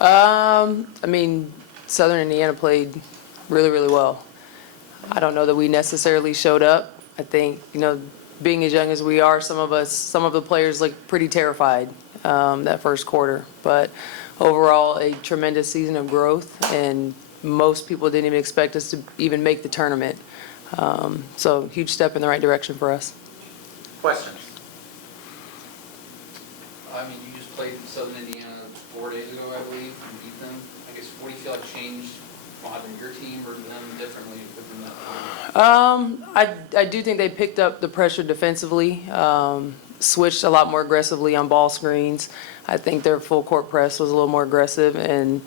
I mean, Southern Indiana played really, really well. I don't know that we necessarily showed up. I think, being as young as we are, some of the players looked pretty terrified that first quarter. But overall, a tremendous season of growth, and most people didn't even expect us to even make the tournament. So huge step in the right direction for us. Questions? I mean, you just played Southern Indiana 4 days ago, I believe, and beat them. I guess, what do you feel like changed either your team or them differently within that time? I do think they picked up the pressure defensively, switched a lot more aggressively on ball screens. I think their full court press was a little more aggressive, and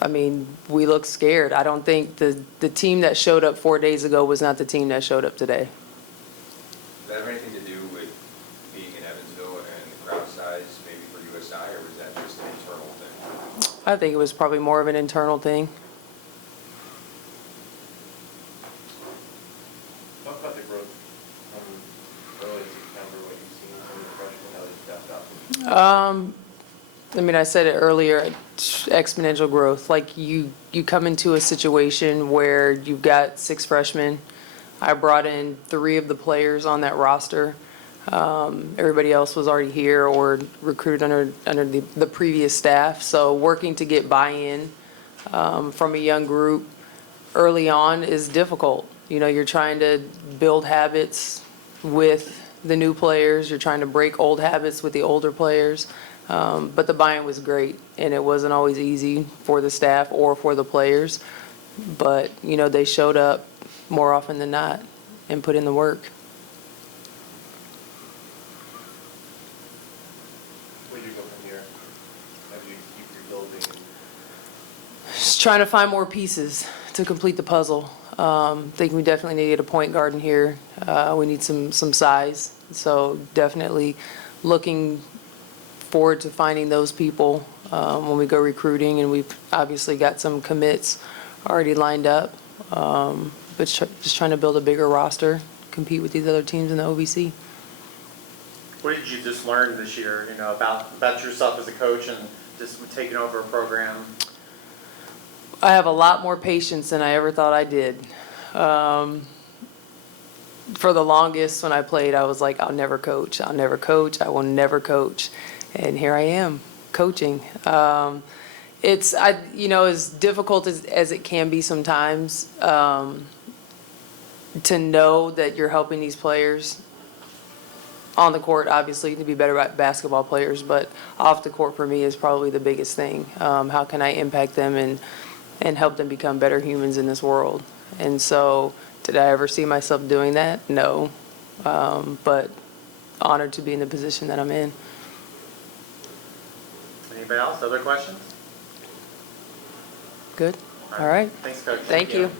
I mean, we looked scared. I don't think the team that showed up 4 days ago was not the team that showed up today. Does that have anything to do with being in Evansville and the crowd size maybe for USI, or was that just an internal thing? I think it was probably more of an internal thing. Talk about the growth from early September, what you've seen from the freshmen, how they stepped up. I mean, I said it earlier, exponential growth. Like you come into a situation where you've got 6 freshmen. I brought in 3 of the players on that roster. Everybody else was already here or recruited under the previous staff. So working to get buy-in from a young group early on is difficult. You're trying to build habits with the new players. You're trying to break old habits with the older players. But the buy-in was great, and it wasn't always easy for the staff or for the players. But, they showed up more often than not and put in the work. Where do you go from here? How do you keep rebuilding? Just trying to find more pieces to complete the puzzle. Think we definitely need to get a point guard in here. We need some size. So definitely looking forward to finding those people when we go recruiting, and we've obviously got some commits already lined up. But just trying to build a bigger roster, compete with these other teams in the OVC. What did you just learn this year, about yourself as a coach and just taking over a program? I have a lot more patience than I ever thought I did. For the longest when I played, I was like, I'll never coach. I'll never coach. I will never coach. And here I am, coaching. It's as difficult as it can be sometimes to know that you're helping these players on the court, obviously, to be better basketball players, but off the court for me is probably the biggest thing. How can I impact them and help them become better humans in this world? And so, did I ever see myself doing that? No. But honored to be in the position that I'm in. Anybody else? Other questions? Good. All right. Thanks, Coach. Thank you.